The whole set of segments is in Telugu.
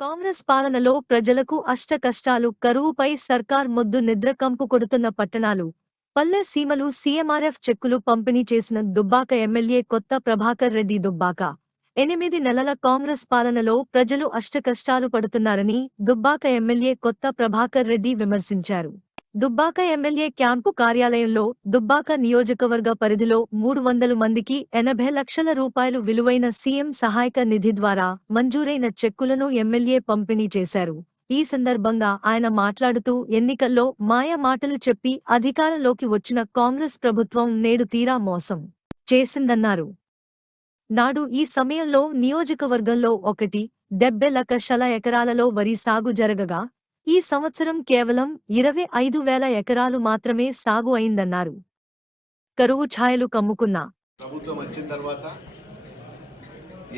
కాంగ్రెస్ పాలనలో ప్రజలకు అష్ట కష్టాలు కరువుపై సర్కార్ మొద్దు నిద్ర కంపు కొడుతున్న పట్టణాలు. పల్లె సీమలు సీఎంఆర్ఎఫ్ చెక్కులు పంపిణీ చేసిన దుబ్బాక ఎమ్మెల్యే కొత్త ప్రభాకర్ రెడ్డి దుబ్బాక. ఎనిమిది నెలల కాంగ్రెస్ పాలనలో ప్రజలు అష్ట కష్టాలు పడుతున్నారని దుబ్బాక ఎమ్మెల్యే కొత్త ప్రభాకర్ రెడ్డి విమర్శించారు. దుబ్బాక ఎమ్మెల్యే క్యాంపు కార్యాలయంలో దుబ్బాక నియోజకవర్గ పరిధిలో మూడు వందల మందికి ఎనభై లక్షల రూపాయలు విలువైన సీఎం సహాయక నిధి ద్వారా మంజూరైన చెక్కులను ఎమ్మెల్యే పంపిణీ చేశారు. ఈ సందర్భంగా ఆయన మాట్లాడుతూ ఎన్నికల్లో మాయ మాటలు చెప్పి అధికారంలోకి వచ్చిన కాంగ్రెస్ ప్రభుత్వం నేడు తీరా మోసం చేసిందన్నారు. నాడు ఈ సమయంలో నియోజకవర్గంలో ఒకటి డెబ్బై లక్షల ఎకరాలలో వరి సాగు జరగగా ఈ సంవత్సరం కేవలం ఇరవై ఐదు వేల ఎకరాలు మాత్రమే సాగు అయిందన్నారు. కరువు ఛాయలు కమ్ముకున్న ప్రభుత్వం వచ్చిన తర్వాత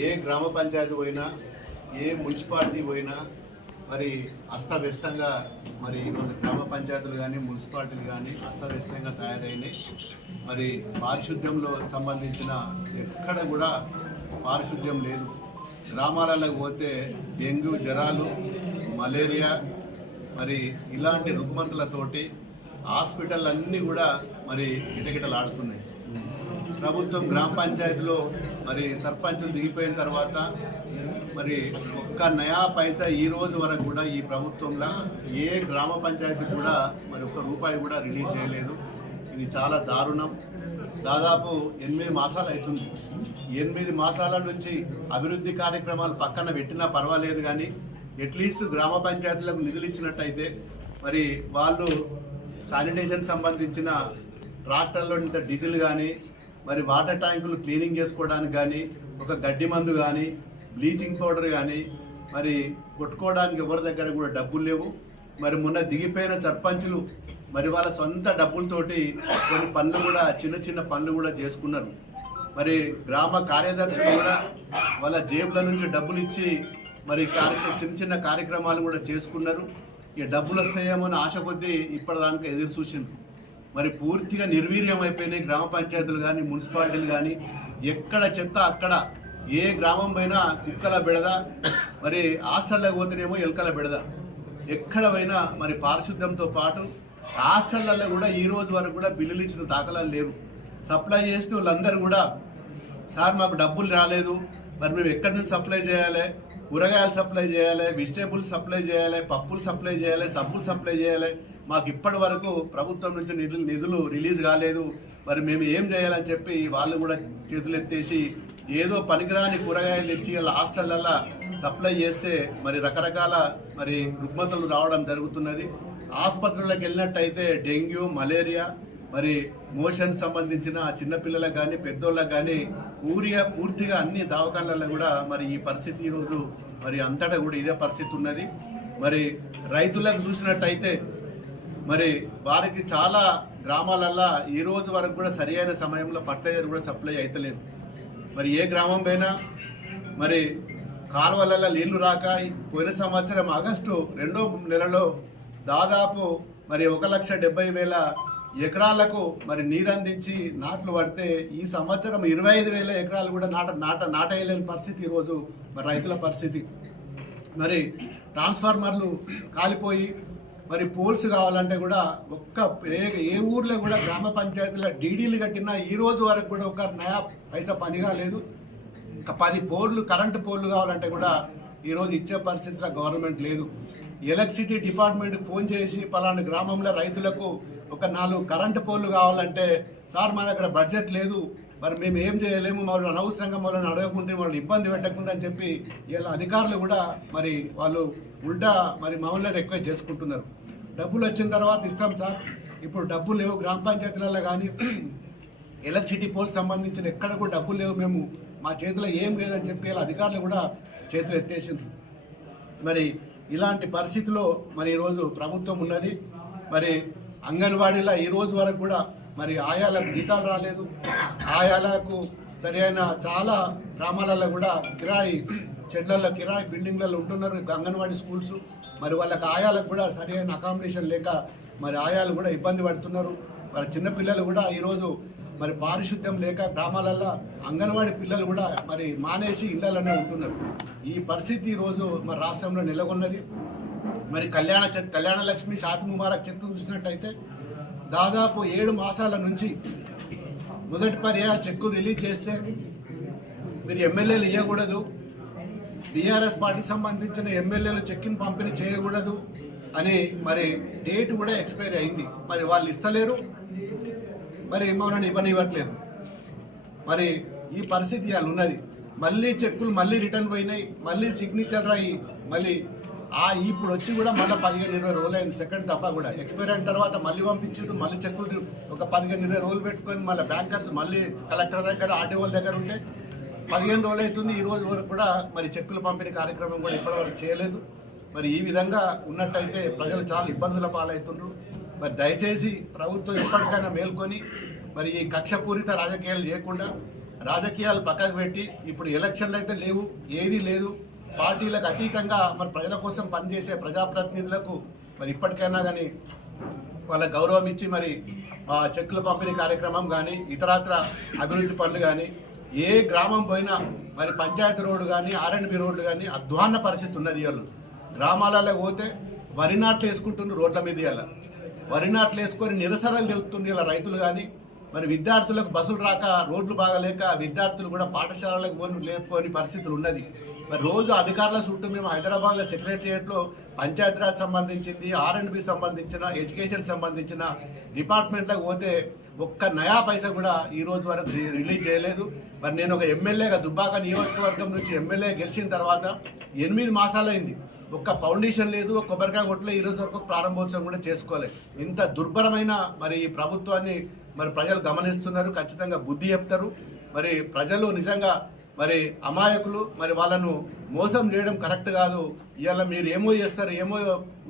ఏ గ్రామ పంచాయతీ పోయినా ఏ మున్సిపాలిటీ పోయినా మరి అస్తవ్యస్తంగా మరి ఈరోజు గ్రామ పంచాయతీలు కానీ మున్సిపాలిటీలు కానీ అస్తవ్యస్తంగా తయారైనాయి. మరి పారిశుద్ధ్యంలో సంబంధించిన ఎక్కడ కూడా పారిశుద్ధ్యం లేదు. గ్రామాలలో పోతే డెంగ్యూ జ్వరాలు మలేరియా మరి ఇలాంటి రుగ్మతలతోటి హాస్పిటల్ అన్నీ కూడా మరి గిటగిటలాడుతున్నాయి ప్రభుత్వం గ్రామ పంచాయతీలో మరి సర్పంచులు దిగిపోయిన తర్వాత మరి ఒక్క నయా పైసా ఈ రోజు వరకు కూడా ఈ ప్రభుత్వంలో ఏ గ్రామ పంచాయతీ కూడా మరి ఒక్క రూపాయి కూడా రిలీజ్ చేయలేదు. ఇది చాలా దారుణం. దాదాపు ఎనిమిది మాసాలు అవుతుంది. ఎనిమిది మాసాల నుంచి అభివృద్ధి కార్యక్రమాలు పక్కన పెట్టినా పర్వాలేదు కానీ అట్లీస్ట్ గ్రామ పంచాయతీలకు నిధులు ఇచ్చినట్టయితే మరి వాళ్ళు శానిటేషన్ సంబంధించిన ట్రాక్టర్లో ఇంత డీజిల్ కానీ మరి వాటర్ ట్యాంకులు క్లీనింగ్ చేసుకోవడానికి కానీ ఒక గడ్డి మందు కానీ బ్లీచింగ్ పౌడర్ కానీ మరి కొట్టుకోవడానికి ఎవరి దగ్గర కూడా డబ్బులు లేవు. మరి మొన్న దిగిపోయిన సర్పంచులు మరి వాళ్ళ సొంత డబ్బులతోటి కొన్ని పనులు కూడా చిన్న చిన్న పనులు కూడా చేసుకున్నారు. మరి గ్రామ కార్యదర్శులు కూడా వాళ్ళ జేబుల నుంచి డబ్బులు ఇచ్చి మరి చిన్న చిన్న కార్యక్రమాలు కూడా చేసుకున్నారు. ఇక డబ్బులు వస్తాయేమో అని ఆశ కొద్దీ ఇప్పటిదానికి ఎదురు చూసిండ్రు. మరి పూర్తిగా నిర్వీర్యం అయిపోయినాయి గ్రామ పంచాయతీలు కానీ మున్సిపాలిటీలు కానీ ఎక్కడ చెత్త అక్కడ. ఏ గ్రామం పోయినా కుక్కల బెడద. మరి హాస్టల్లోకి పోతేనేమో ఎలకల బెడద. ఎక్కడ పోయినా మరి పారిశుద్ధ్యంతో పాటు హాస్టళ్ళల్లో కూడా ఈ రోజు వరకు కూడా బిల్లులు ఇచ్చిన దాఖలాలు లేవు. సప్లై చేస్తూ వాళ్ళందరూ కూడా సార్ మాకు డబ్బులు రాలేదు. మరి మేము ఎక్కడి నుంచి సప్లై చేయాలి? కూరగాయలు సప్లై చేయాలి వెజిటేబుల్స్ సప్లై చేయాలి పప్పులు సప్లై చేయాలి సబ్బులు సప్లై చేయాలి. మాకు ఇప్పటి వరకు ప్రభుత్వం నుంచి నిధులు నిధులు రిలీజ్ కాలేదు. మరి మేము ఏం చేయాలని చెప్పి వాళ్ళు కూడా చేతులు ఎత్తేసి ఏదో పనికిరాని కూరగాయలు తెచ్చి హాస్టళ్ళల్లో సప్లై చేస్తే మరి రకరకాల మరి రుగ్మతలు రావడం జరుగుతున్నది. ఆసుపత్రులకు వెళ్ళినట్టయితే డెంగ్యూ మలేరియా మరి మోషన్ సంబంధించిన చిన్నపిల్లలకు కానీ పెద్దోళ్ళకు కానీ పూరిగా పూర్తిగా అన్ని దావకాలలో కూడా మరి ఈ పరిస్థితి ఈరోజు మరి అంతటా కూడా ఇదే పరిస్థితి ఉన్నది. మరి రైతులకు చూసినట్టయితే మరి వారికి చాలా గ్రామాలల్లో ఈ రోజు వరకు కూడా సరి అయిన సమయంలో ఫర్టిలైజర్ కూడా సప్లై అవుతలేదు మరి ఏ గ్రామం పైన మరి కాలువలలో నీళ్ళు రాక పోయిన సంవత్సరం ఆగస్టు రెండో నెలలో దాదాపు మరి ఒక లక్ష డెబ్బై వేల ఎకరాలకు మరి నీరందించి నాట్లు పడితే ఈ సంవత్సరం ఇరవై ఐదు వేల ఎకరాలు కూడా నాట నాట నాటేయలేని పరిస్థితి ఈరోజు మరి రైతుల పరిస్థితి. మరి ట్రాన్స్ఫార్మర్లు కాలిపోయి మరి పోల్స్ కావాలంటే కూడా ఒక్క ఏ ఏ ఊర్లో కూడా గ్రామ పంచాయతీలో డీడీలు కట్టినా ఈ రోజు వరకు కూడా ఒక నయా పైసా పనిగా లేదు. పది పోర్లు కరెంటు పోర్లు కావాలంటే కూడా ఈరోజు ఇచ్చే పరిస్థితిలో గవర్నమెంట్ లేదు. ఎలక్ట్రిసిటీ డిపార్ట్మెంట్ ఫోన్ చేసి పలానా గ్రామంలో రైతులకు ఒక నాలుగు కరెంటు పోల్లు కావాలంటే సార్ మా దగ్గర బడ్జెట్ లేదు. మరి మేము ఏం చేయలేము? మమ్మల్ని అనవసరంగా మమ్మల్ని అడగకుంటే మమ్మల్ని ఇబ్బంది పెట్టకుండా అని చెప్పి ఇలా అధికారులు కూడా మరి వాళ్ళు ఉల్టా మరి మమ్మల్ని రిక్వెస్ట్ చేసుకుంటున్నారు. డబ్బులు వచ్చిన తర్వాత ఇస్తాం సార్. ఇప్పుడు డబ్బులు లేవు గ్రామ పంచాయతీలలో కానీ ఎలక్ట్రిసిటీ పోల్కి సంబంధించిన ఎక్కడ కూడా డబ్బులు లేవు మేము. మా చేతిలో ఏం లేదని చెప్పి ఇలా అధికారులు కూడా చేతులు ఎత్తేసిండ్రు. మరి ఇలాంటి పరిస్థితిలో మరి ఈరోజు ప్రభుత్వం ఉన్నది. మరి అంగన్వాడీలో ఈ రోజు వరకు కూడా మరి ఆయాలకు జీతాలు రాలేదు. ఆయాలకు సరైన చాలా గ్రామాలలో కూడా కిరాయి చెట్లలో కిరాయి బిల్డింగ్లలో ఉంటున్నారు అంగన్వాడీ స్కూల్స్. మరి వాళ్ళకి ఆయాలకు కూడా సరైన అకామిడేషన్ లేక మరి ఆయాలు కూడా ఇబ్బంది పడుతున్నారు. మరి చిన్నపిల్లలు కూడా ఈరోజు మరి పారిశుద్ధ్యం లేక గ్రామాలలో అంగన్వాడీ పిల్లలు కూడా మరి మానేసి ఇళ్ళలోనే ఉంటున్నారు. ఈ పరిస్థితి ఈరోజు మరి రాష్ట్రంలో నెలకొన్నది. మరి కళ్యాణ చెక్ కళ్యాణ లక్ష్మి షాద్ ముబారక్ చెక్ చూసినట్టయితే దాదాపు ఏడు మాసాల నుంచి మొదటి పర్యాయ చెక్కు రిలీజ్ చేస్తే మీరు ఎమ్మెల్యేలు ఇవ్వకూడదు బీఆర్ఎస్ పార్టీకి సంబంధించిన ఎమ్మెల్యేలు చెక్కిన్ పంపిణీ చేయకూడదు అని మరి డేట్ కూడా ఎక్స్పైర్ అయింది. మరి వాళ్ళు ఇస్తలేరు. మరి మౌనని ఇవ్వనివ్వట్లేదు. మరి ఈ పరిస్థితి వాళ్ళు ఉన్నది. మళ్ళీ చెక్కులు మళ్ళీ రిటర్న్ పోయినాయి. మళ్ళీ సిగ్నేచర్ అయ్యి మళ్ళీ ఆ ఇప్పుడు వచ్చి కూడా మళ్ళీ పదిహేను ఇరవై రోజులు అయింది సెకండ్ దఫా కూడా. ఎక్స్పైర్ అయిన తర్వాత మళ్ళీ పంపించారు మళ్ళీ చెక్కులు ఒక పదిహేను ఇరవై రోజులు పెట్టుకొని మళ్ళీ బ్యాంకర్స్ మళ్ళీ కలెక్టర్ దగ్గర ఆర్టీఓల దగ్గర ఉంటే పదిహేను రోజులు అవుతుంది ఈ రోజు వరకు కూడా మరి చెక్కులు పంపిణీ కార్యక్రమం కూడా ఇప్పటివరకు చేయలేదు. మరి ఈ విధంగా ఉన్నట్టయితే ప్రజలు చాలా ఇబ్బందుల పాలవుతున్నారు మరి దయచేసి ప్రభుత్వం ఇప్పటికైనా మేల్కొని మరి ఈ కక్షపూరిత రాజకీయాలు చేయకుండా రాజకీయాలు పక్కకు పెట్టి ఇప్పుడు ఎలక్షన్లు అయితే లేవు ఏదీ లేదు. పార్టీలకు అతీతంగా మరి ప్రజల కోసం పనిచేసే ప్రజాప్రతినిధులకు మరి ఇప్పటికైనా కానీ వాళ్ళ గౌరవం ఇచ్చి మరి ఆ చెక్కుల పంపిణీ కార్యక్రమం కానీ ఇతరత్ర అభివృద్ధి పనులు కానీ ఏ గ్రామం పోయినా మరి పంచాయతీ రోడ్డు కానీ ఆర్ఎండ్బి రోడ్లు కానీ అధ్వాన్న పరిస్థితి ఉన్నది వాళ్ళు గ్రామాలలో పోతే వరి నాట్లు వేసుకుంటుండ్రు రోడ్ల మీద ఇవాళ. వరి నాట్లు వేసుకొని నిరసనలు తెలుపుతుంది ఇలా రైతులు కానీ మరి విద్యార్థులకు బస్సులు రాక రోడ్లు బాగాలేక విద్యార్థులు కూడా పాఠశాలలకు పోని లేకపోని పరిస్థితులు ఉన్నది. మరి రోజు అధికారుల చుట్టూ మేము హైదరాబాద్లో సెక్రటరియట్లో పంచాయతీరాజ్ సంబంధించింది ఆర్ అండ్ బి సంబంధించిన ఎడ్యుకేషన్ సంబంధించిన డిపార్ట్మెంట్లకు పోతే ఒక్క నయా పైసా కూడా ఈ రోజు వరకు రిలీజ్ చేయలేదు. మరి నేను ఒక ఎమ్మెల్యేగా దుబ్బాక నియోజకవర్గం నుంచి ఎమ్మెల్యే గెలిచిన తర్వాత ఎనిమిది మాసాలైంది ఒక్క ఫౌండేషన్ లేదు ఒక కొబ్బరికాయ కొట్టలే ఈ రోజు వరకు ప్రారంభోత్సవం కూడా చేసుకోలేదు. ఇంత దుర్భరమైన మరి ఈ ప్రభుత్వాన్ని మరి ప్రజలు గమనిస్తున్నారు ఖచ్చితంగా బుద్ధి చెప్తారు. మరి ప్రజలు నిజంగా మరి అమాయకులు మరి వాళ్ళను మోసం చేయడం కరెక్ట్ కాదు. ఇవాళ మీరు ఏమో చేస్తారు ఏమో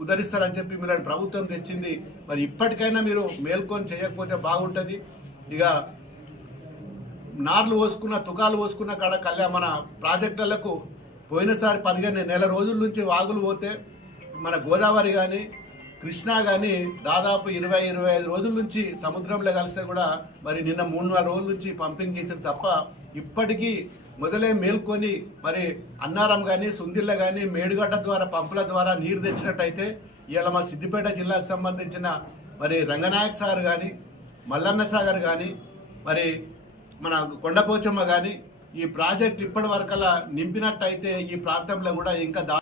ఉదరిస్తారు అని చెప్పి మీరు ప్రభుత్వం తెచ్చింది. మరి ఇప్పటికైనా మీరు మేల్కొని చేయకపోతే బాగుంటుంది. ఇక నార్లు పోసుకున్న తుకాలు పోసుకున్న కాడ కళ్యా మన ప్రాజెక్టులకు పోయినసారి పదిహేను నెల రోజుల నుంచి వాగులు పోతే మన గోదావరి కానీ కృష్ణా కానీ దాదాపు ఇరవై ఇరవై ఐదు రోజుల నుంచి సముద్రంలో కలిస్తే కూడా మరి నిన్న మూడు నాలుగు రోజుల నుంచి పంపింగ్ చేసారు తప్ప ఇప్పటికీ మొదలే మేల్కొని మరి అన్నారం కానీ సుందిళ్ళ కానీ మేడుగడ్డ ద్వారా పంపుల ద్వారా నీరు తెచ్చినట్టయితే ఇలా మా సిద్దిపేట జిల్లాకు సంబంధించిన మరి రంగనాయక్ సార్ కానీ మల్లన్న సాగర్ కానీ మరి మన కొండపోచమ్మ కానీ ఈ ప్రాజెక్ట్ ఇప్పటి వరకలా నింపినట్టయితే ఈ ప్రాంతంలో కూడా ఇంకా దా